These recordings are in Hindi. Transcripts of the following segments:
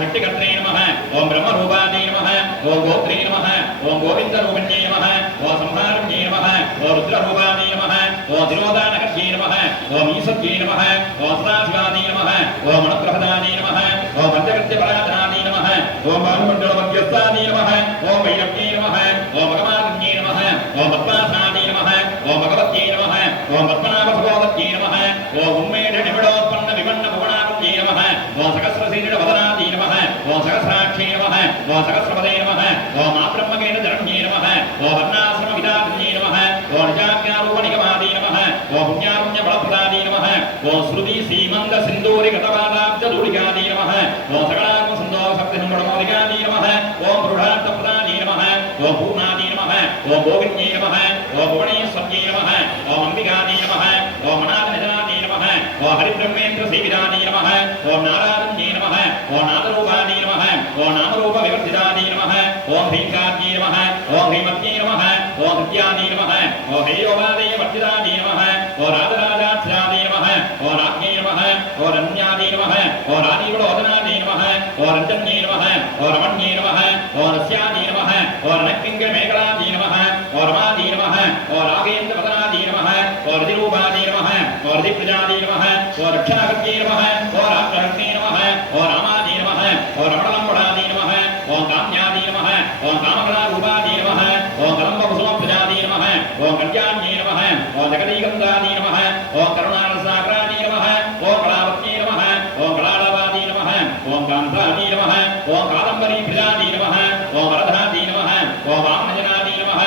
शक्तिकर्त्रे नमः ओम ब्रह्मरूपादे नमः ओम गोत्रे नमः ओम गोविन्दरूपिण्ये नमः ओम संहारण्ये नमः ओम रुद्ररूपादे नमः ओम तिरोदानकर्ये नमः ओम ईशत्ये नमः ओम सदाशिवादे नमः ओम अनुग्रहदादे नमः ओम पञ्चकृत्यपराधनादे नमः ओम वायुमण्डलमध्यस्थादे नमः ओम वैरव्ये नमः ओम भगवान्ये नमः ओम पद्मासनादे नमः ओम भगवत्ये नमः ओम पद्मनाभभगवत्ये नमः ओम उम्मेढनिबिडोत्पन्न विपन्न भुवनापत्ये नमः ओम सहस्रशीर्षवदनादे नमः ओम सहस्राक्षे नमः ओम सहस्रपदे नमः ओम आब्रह्मकेन धरण्ये नमः ओम वर्णाश्रमविदात्ये नमः ओम निजाज्ञारूपनिगमादे नमः ओम पुण्यापुण्यफलप्रदादे नमः ओम श्रुति सीमन्त सिन्दूरिगतपादाब्जधूलिकादे नमः ओम सकलात्मसन्दोषक्तिसम्पदमोदिकादे नमः ओम पुरुषार्थप्रदादे नमः ओम पूर्णादे नमः ओम गोविन्ये नमः ओम भुवनेश्वर्ये नमः ओम अम्बिकादे नमः ओम अनाथनिधनादे नमः ओम हरिब्रह्मेन्द्रसेविदादे नमः ओम नारायण्ये नमः ओम नादरूपादे नमः ओम नामरूपविवर्धितादे नमः ओम ह्रीङ्कार्ये नमः ओम ह्रीमत्ये नमः ओम हृद्यादे नमः ओम हेयोगादे वर्धितादे नमः ओम राजराजाध्यादे नमः ओम राज्ञे नमः ओम रण्यादे नमः ओम राजीवलोचनादे नमः ओम रञ्जन्ये नमः ओम रमण्ये नमः ओम रस्यादे नमः ओम रणकिङ्करमेखलादे नमः ओम रमादे नमः ओम रागेन्द्रवदनादे नमः ओम रतिरूपादे नमः ओम रतिप्रजादे नमः ओम रक्षणाकृत्ये नमः ओम राष्ट्रहर्ते नमः ओम रामादे नमः ओम रमणलम्बडादे नमः ओम काम्यादे नमः ओम कामकलारूपादे नमः ओम कलम्बकुसुमप्रजादे नमः ओम कल्याण्ये नमः ओम जगदीगन्धादे नमः ओम करुणारसागरादे नमः ओम कलावत्ये नमः ओम कलालावादे नमः ओम कान्तादे नमः ओम कादम्बरीप्रजादे नमः ओम वरदादे नमः ओम वामनजनादे नमः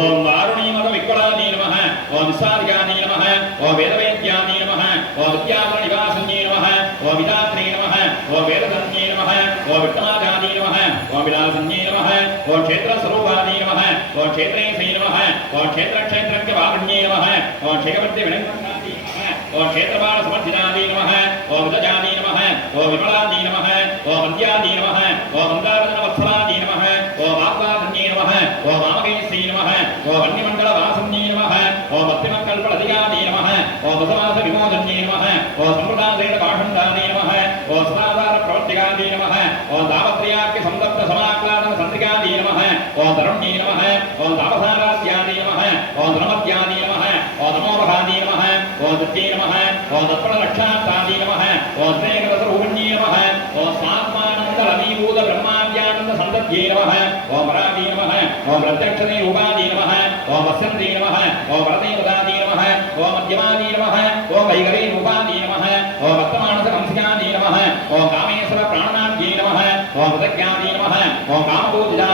ओम वारुणीमदविक्वलादे नमः ओम विस्वादिकादे नमः ओम वेदवेद्यादे नमः ओम विद्याधरनिवासन्ये नमः ओम विदात्रे नमः ओम वेदधन्ये नमः ओम विट्टमाजादे नमः ओम विलासन्ये नमः ओम क्षेत्रस्वरूपादे नमः ओम क्षेत्रेशे नमः ओम क्षेत्रक्षेत्रज्ञवागण्ये नमः ओम क्षेत्रवर्तिविनङ्गनादे नमः ओम क्षेत्रबालसमर्थितादे नमः ओम विदजादे नमः ओम विमलादे नमः ओम वन्द्यादे नमः ओम मन्दारजनवत्सलादे नमः ओम आत्माधन्ये नमः ओम वामकेशे नमः ओम वन्यमण्डलवासन्ये नमः ओम भक्तिमङ्गलफलधिकादे नमः ओम दशमासविमोचन्ये नमः ओम सम्प्रदायपाषण्डादे नमः ओम सदाचारप्रवर्तिकादे नमः ओम तापत्रयाख्यसंतप्तसमाक्लादनसन्त्रिकादे नमः ओम तरुण्ये नमः ओम तापसारास्यादे नमः ओम धनमद्यादे नमः ओम नमोमहादे नमः ओम दत्ते नमः ओम तत्परलक्षात्तादे नमः ओम स्नेहरसरूपिण्ये नमः ओम स्वात्मानन्दलवीभूतब्रह्माद्यानन्दसन्तत्ये नमः ओम परादे नमः ओम प्रत्यक्षते रूपादे नमः ओम वस्यन्ते नमः ओम वरदेवतादे नमः ओम मध्यमादे नमः ओम वैगरे रूपादे नमः ओम वर्तमानसंसिकादे नमः ओम कामेश्वर प्राणनाद्ये नमः ओम कृतज्ञादे नमः ओम कामभूतिदा